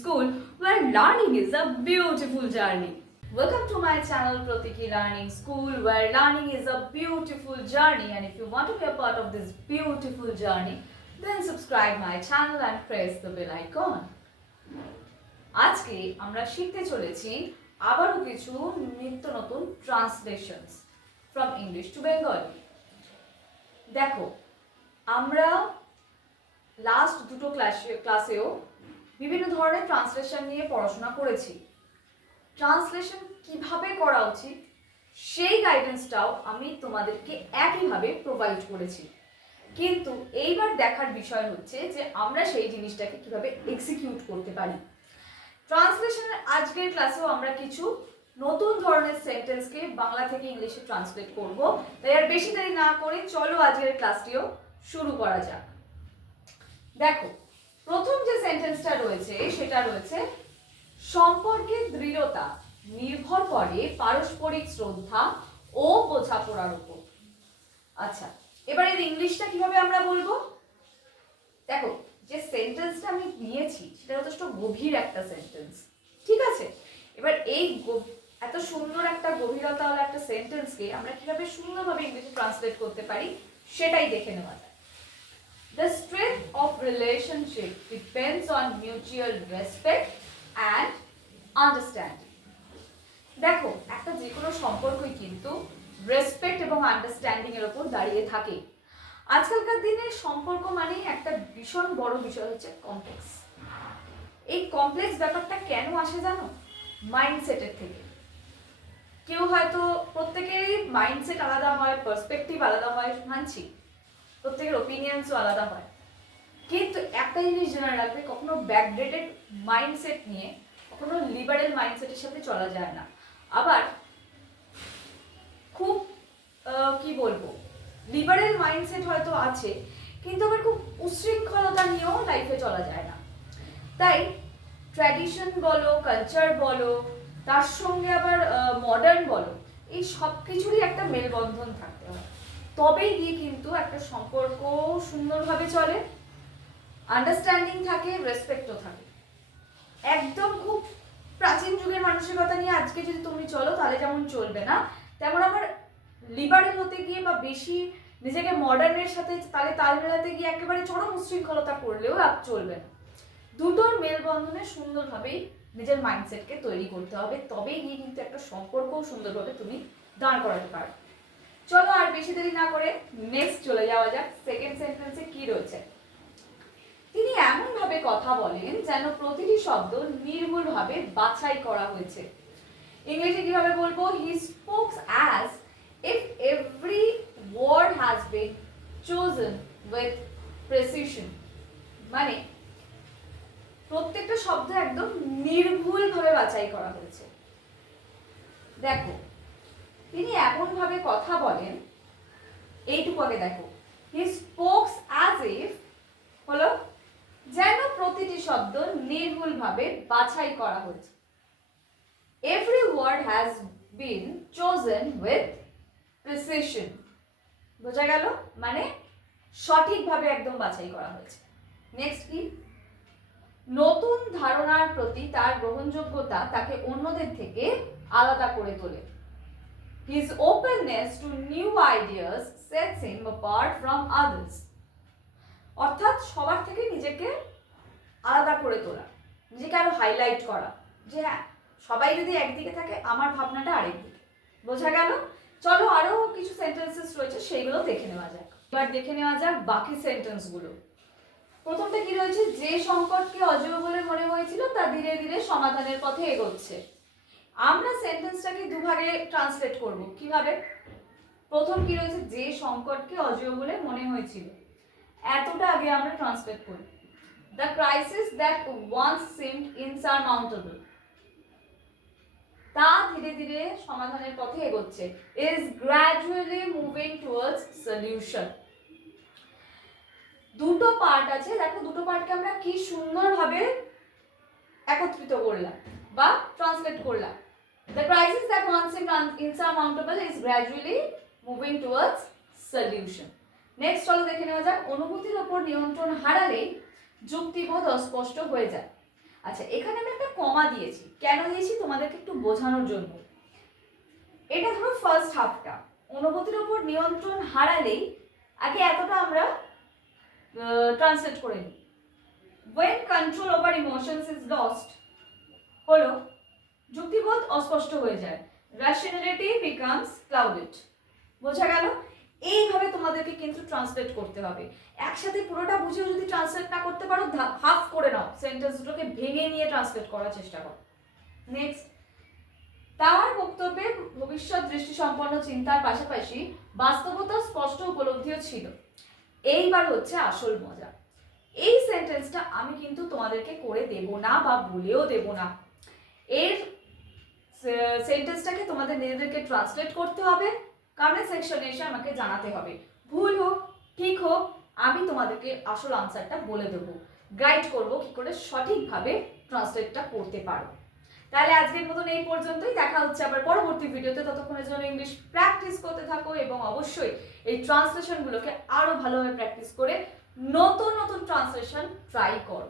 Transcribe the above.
School, where learning is a beautiful journey. Welcome to my channel Pratiki Learning School, where learning is a beautiful journey, and if you want to be a part of this beautiful journey, then subscribe my channel and press the bell icon. আজকে আমরা শিখতে চলেছি আবারও কিছু নিত্য নতুন translations from English to Bengali. দেখো, আমরা লাস্ট দুটো ক্লাসেও বিভিন্ন ধরনের ট্রান্সলেশন নিয়ে পড়াশোনা করেছি। ট্রান্সলেশন কিভাবে করা উচিত সেই গাইডেন্সটাও আমি তোমাদেরকে একইভাবে প্রোভাইড করেছি, কিন্তু এইবার দেখার বিষয় হচ্ছে যে আমরা সেই জিনিসটাকে কিভাবে এক্সিকিউট করতে পারি। ট্রান্সলেশনের আজকের ক্লাসেও আমরা কিছু নতুন ধরনের সেন্টেন্সকে বাংলা থেকে ইংলিশে ট্রান্সলেট করব। তাই আর বেশি দেরি না করে চলো আজকের ক্লাসটিও শুরু করা যাক। দেখো, প্রথম যে সেন্টেন্সটা রয়েছে সেটা রয়েছে সম্পর্কের দৃঢ়তা নির্ভর করে পারস্পরিক শ্রদ্ধা ও বোঝাপড়ার উপর। আচ্ছা, এবার এর ইংলিশটা কিভাবে আমরা বলবো? দেখো, যে সেন্টেন্সটা আমি নিয়েছি সেটা যথেষ্ট গভীর একটা সেন্টেন্স, ঠিক আছে? এবার এই এত সুন্দর একটা গভীরতাওয়ালা একটা সেন্টেন্সকে আমরা কিভাবে সুন্দরভাবে ইংলিশে ট্রান্সলেট করতে পারি সেটাই দেখে নেওয়া যায়। The strength of relationship depends on mutual respect and understanding. দেখো, একটা যে কোনো সম্পর্কই কিন্তু রেসপেক্ট এবং আন্ডারস্ট্যান্ডিং এর উপর দাঁড়িয়ে থাকে। আজকালকার দিনে সম্পর্ক মানে একটা ভীষণ বড় বিষয় হচ্ছে কমপ্লেক্স। এই কমপ্লেক্স ব্যাপারটা কেন আসে জানো? মাইন্ডসেটের থেকে। কেউ হয়তো, প্রত্যেকেরই মাইন্ডসেট আলাদা হয়, পার্সপেক্টিভ আলাদা হয়, মানছি, প্রত্যেকের ওপিনিয়ন্সও আলাদা হয়, কিন্তু একটা জিনিস জেনে রাখবে, কখনো ব্যাকডেটেড মাইন্ডসেট নিয়ে কখনো লিবারেল মাইন্ডসেটের সাথে চলা যায় না। আবার খুব কি বলবো, লিবারেল মাইন্ডসেট হয়তো আছে, কিন্তু আবার খুব উশৃঙ্খলতা নিয়েও লাইফে চলা যায় না। তাই ট্র্যাডিশন বলো, কালচার বলো, তার সঙ্গে আবার মডার্ন বলো, এই সব কিছুরই একটা মেলবন্ধন থাকতে হয়, তবেই গিয়ে কিন্তু একটা সম্পর্ক সুন্দরভাবে চলে, আন্ডারস্ট্যান্ডিং থাকে, রেসপেক্টও থাকে। একদম খুব প্রাচীন যুগের মানসিকতা নিয়ে আজকে যদি তুমি চলো তাহলে যেমন চলবে না, তেমন আবার লিবারেল হতে গিয়ে বা বেশি নিজেকে মডার্নের সাথে তালে তাল মেলাতে গিয়ে একেবারে চরম উশৃঙ্খলতা করলেও চলবে না। দুটোর মেলবন্ধনে সুন্দরভাবেই নিজের মাইন্ডসেটকে তৈরি করতে হবে, তবেই গিয়ে কিন্তু একটা সম্পর্কও সুন্দরভাবে তুমি দাঁড় করাতে পারো। চলো আর বেশি দেরি না করে নেক্সট চলে যাওয়া যাক। সেকেন্ড সেন্টেন্সে কি রয়েছে? তিনি এমন ভাবে কথা বলেন যেন প্রতিটি শব্দ নির্ভুলভাবে বাছাই করা হয়েছে। ইংলিশে কিভাবে বলবো? He speaks as if every word has been chosen with precision. মানে প্রত্যেকটা শব্দ একদম নির্ভুলভাবে বাছাই করা হয়েছে। দেখো, তিনি এমন ভাবে কথা বলেন, এইটুকু আগে দেখো, হি স্পোকস অ্যাজ ইফ হলো যেন প্রতিটি শব্দ নির্ভুলভাবে বাছাই করা হয়েছে। Every word has been chosen with precision. বোঝা গেল? মানে সঠিকভাবে একদম বাছাই করা হয়েছে। নেক্সট কি? নতুন ধারণার প্রতি তার গ্রহণযোগ্যতা তাকে অন্যদের থেকে আলাদা করে তোলে। His openness to new ideas sets him apart from others. অর্থাৎ সবার থেকে নিজেকে আলাদা করে তোলা, নিজেকে আরো হাইলাইট করা, যে হ্যাঁ, সবাই যদি একদিকে থাকে আমার ভাবনাটা আরেকদিকে। বোঝা গেল? চলো আরো কিছু সেন্টেন্সেস রয়েছে সেইগুলো দেখে নেওয়া যাক। এবার দেখে নেওয়া যাক বাকি সেন্টেন্সগুলো। প্রথমটা কি রয়েছে? যে সংকটকে অজেয় বলে মনে হয়েছিল তা ধীরে ধীরে সমাধানের পথে এগোচ্ছে। আমরা সেন্টেন্সটাকে দুভাগে ট্রান্সলেট করব। কিভাবে? প্রথম কি রয়েছে? যে সংকটকে অজেয় বলে মনে হয়েছিল, এতটা আগে আমরা ট্রান্সলেট করি। The crisis that once seemed insurmountable, তা ধীরে ধীরে সমাধানের পথে এগোচ্ছে, is gradually moving towards solution। দুটো পার্ট আছে, দেখো দুটো পার্টকে আমরা কি সুন্দরভাবে একত্রিত করলাম বা ট্রান্সলেট করলাম। The crisis that once seemed insurmountable is gradually moving towards solution. Next চলো দেখে নেওয়া যাক। অনুভূতির উপর নিয়ন্ত্রণ হারালেই যুক্তিবোধ অস্পষ্ট হয়ে যায়। আচ্ছা, এখানে আমি একটা কমা দিয়েছি, কেন দিয়েছি তোমাদেরকে একটু বোঝানোর জন্য। এটা ধরো ফার্স্ট হাফটা, অনুভূতির উপর নিয়ন্ত্রণ হারালেই আগে এতটা আমরা ট্রান্সলেট করে নিই। when control over emotions is lost হলো যুক্তিবোধ অস্পষ্ট হয়ে যায়, rationality becomes clouded। বোঝা গেল? এইভাবে তোমাদেরকে কিন্তু ট্রান্সলেট করতে হবে। একসাথে পুরোটা বুঝেও যদি ট্রান্সলেট না করতে পারো, হাফ করে নাও, সেন্টেন্স দুটোকে ভেঙে নিয়ে ট্রান্সলেট করার চেষ্টা করো। নেক্সট, তার বক্তব্যে ভবিষ্যৎ দৃষ্টিসম্পন্ন চিন্তার পাশাপাশি বাস্তবতা স্পষ্ট উপলব্ধিও ছিল। এইবার হচ্ছে আসল মজা। এই সেন্টেন্সটা আমি কিন্তু তোমাদেরকে করে দেব না বা বলেও দেব না, এর সেন্টেন্সটাকে তোমাদের নিজেদেরকে ট্রান্সলেট করতে হবে, কমেন্ট সেকশনে এসে আমাকে জানাতে হবে। ভুল হোক ঠিক হোক, আমি তোমাদেরকে আসল আনসারটা বলে দেবো, গাইড করবো কি করে সঠিকভাবে ট্রান্সলেটটা করতে পারো। তাহলে আজকের মতন এই পর্যন্তই, দেখা হচ্ছে আবার পরবর্তী ভিডিওতে। ততক্ষণের জন্য ইংলিশ প্র্যাকটিস করতে থাকো এবং অবশ্যই এই ট্রান্সলেশনগুলোকে আরো ভালোভাবে প্র্যাকটিস করে নতুন নতুন ট্রান্সলেশন ট্রাই করো।